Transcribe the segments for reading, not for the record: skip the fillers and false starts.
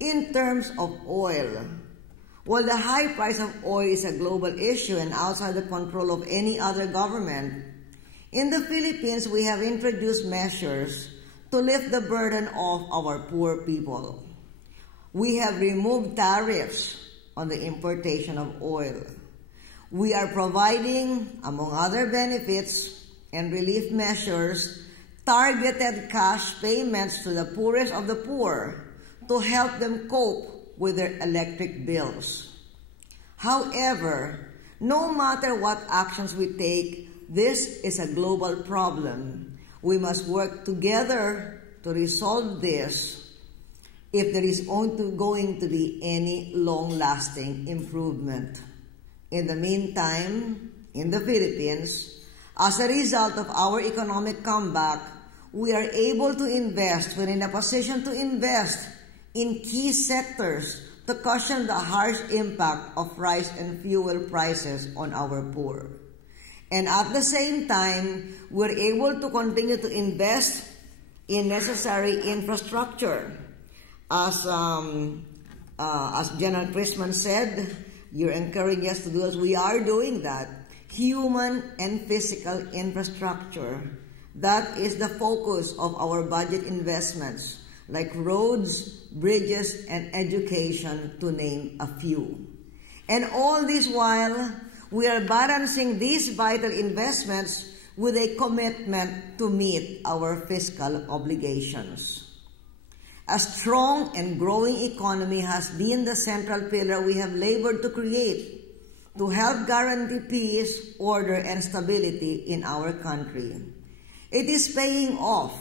In terms of oil, while the high price of oil is a global issue and outside the control of any other government, in the Philippines we have introduced measures to lift the burden off our poor people. We have removed tariffs on the importation of oil. We are providing, among other benefits and relief measures, targeted cash payments to the poorest of the poor to help them cope with their electric bills. However, no matter what actions we take, this is a global problem. We must work together to resolve this if there is going to be any long-lasting improvement. In the meantime, in the Philippines, as a result of our economic comeback, we are able to invest, we're in a position to invest in key sectors to cushion the harsh impact of rice and fuel prices on our poor. And at the same time, we're able to continue to invest in necessary infrastructure. As General Christman said, you're encouraging us to do as we are doing that. Human and physical infrastructure. That is the focus of our budget investments, like roads, bridges, and education, to name a few. And all this while, we are balancing these vital investments with a commitment to meet our fiscal obligations. A strong and growing economy has been the central pillar we have labored to create to help guarantee peace, order, and stability in our country. It is paying off.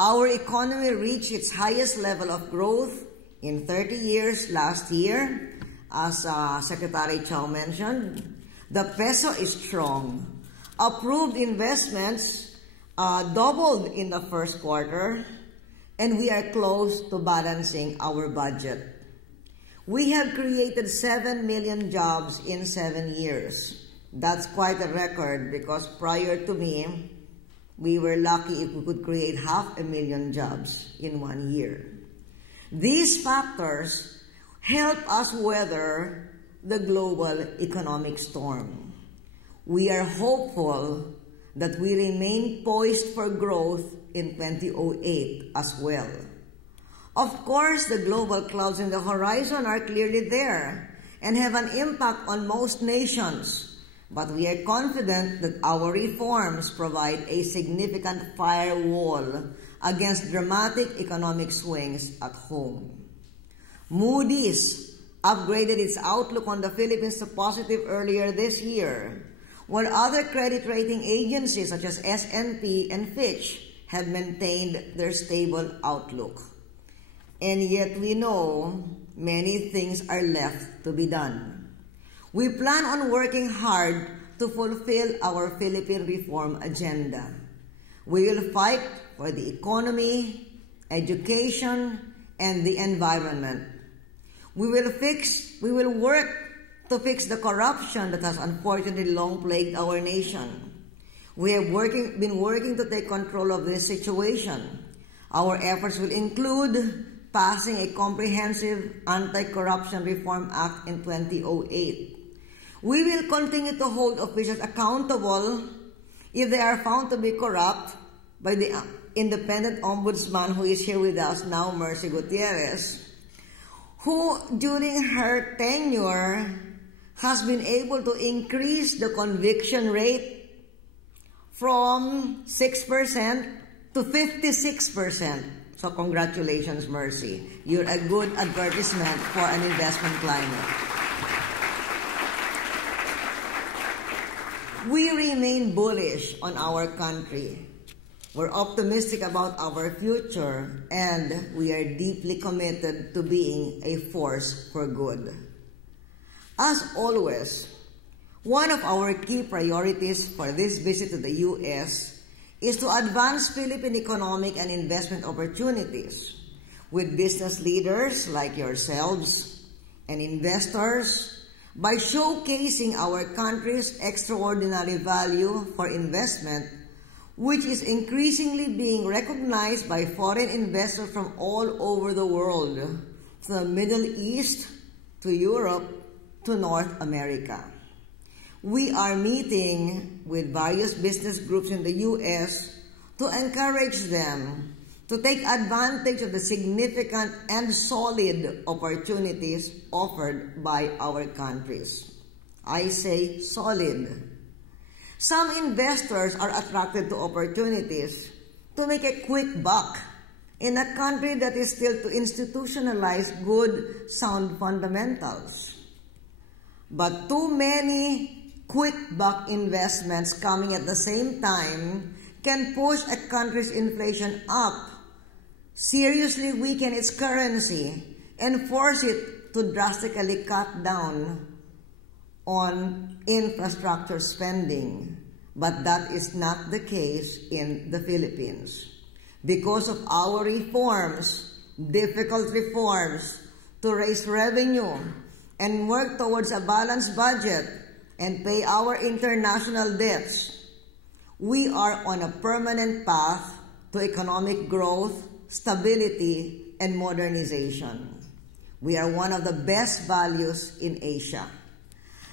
Our economy reached its highest level of growth in 30 years last year. As Secretary Chow mentioned, the peso is strong. Approved investments doubled in the first quarter, and we are close to balancing our budget. We have created 7 million jobs in 7 years. That's quite a record because prior to me, we were lucky if we could create 500,000 jobs in 1 year. These factors help us weather the global economic storm. We are hopeful that we remain poised for growth in 2008 as well. Of course, the global clouds in the horizon are clearly there and have an impact on most nations, but we are confident that our reforms provide a significant firewall against dramatic economic swings at home. Moody's upgraded its outlook on the Philippines to positive earlier this year, while other credit rating agencies such as S&P and Fitch have maintained their stable outlook. And yet we know many things are left to be done. We plan on working hard to fulfill our Philippine reform agenda. We will fight for the economy, education, and the environment. We will work to fix the corruption that has unfortunately long plagued our nation. We have been working to take control of this situation. Our efforts will include passing a comprehensive Anti-Corruption Reform Act in 2008. We will continue to hold officials accountable if they are found to be corrupt by the independent ombudsman who is here with us now, Mercy Gutierrez, who during her tenure has been able to increase the conviction rate from 6% to 56%. So congratulations, Mercy. You're a good advertisement for an investment climate. We remain bullish on our country. We're optimistic about our future, and we are deeply committed to being a force for good. As always, one of our key priorities for this visit to the U.S. is to advance Philippine economic and investment opportunities with business leaders like yourselves and investors by showcasing our country's extraordinary value for investment, which is increasingly being recognized by foreign investors from all over the world to the Middle East, to Europe, to North America. We are meeting with various business groups in the U.S. to encourage them to take advantage of the significant and solid opportunities offered by our countries. I say solid. Some investors are attracted to opportunities to make a quick buck in a country that is still to institutionalize good, sound fundamentals. But too many quick buck investments coming at the same time can push a country's inflation up, seriously weaken its currency, and force it to drastically cut down on infrastructure spending. But that is not the case in the Philippines. Because of our reforms, difficult reforms, to raise revenue and work towards a balanced budget and pay our international debts, we are on a permanent path to economic growth, stability, and modernization. We are one of the best values in Asia.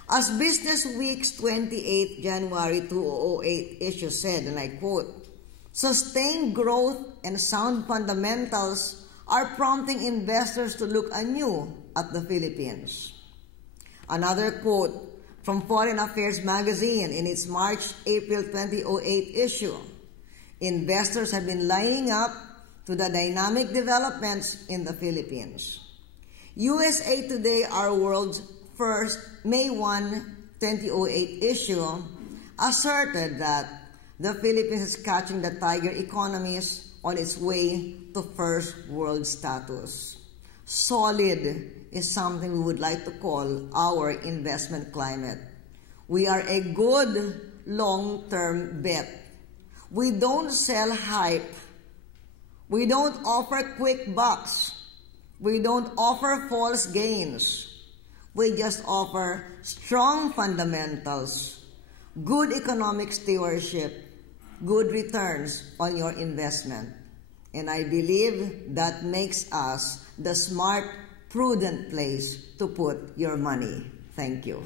As Business Week's 28 January 2008 issue said, and I quote, "Sustained growth and sound fundamentals are prompting investors to look anew at the Philippines." Another quote from Foreign Affairs magazine in its March-April 2008 issue, "Investors have been lining up to the dynamic developments in the Philippines." USA Today, our world's first May 1, 2008 issue, asserted that the Philippines is catching the tiger economies on its way to first world status. Solid is something we would like to call our investment climate. We are a good long-term bet. We don't sell hype. We don't offer quick bucks. We don't offer false gains. We just offer strong fundamentals, good economic stewardship, good returns on your investment. And I believe that makes us the smart, prudent place to put your money. Thank you.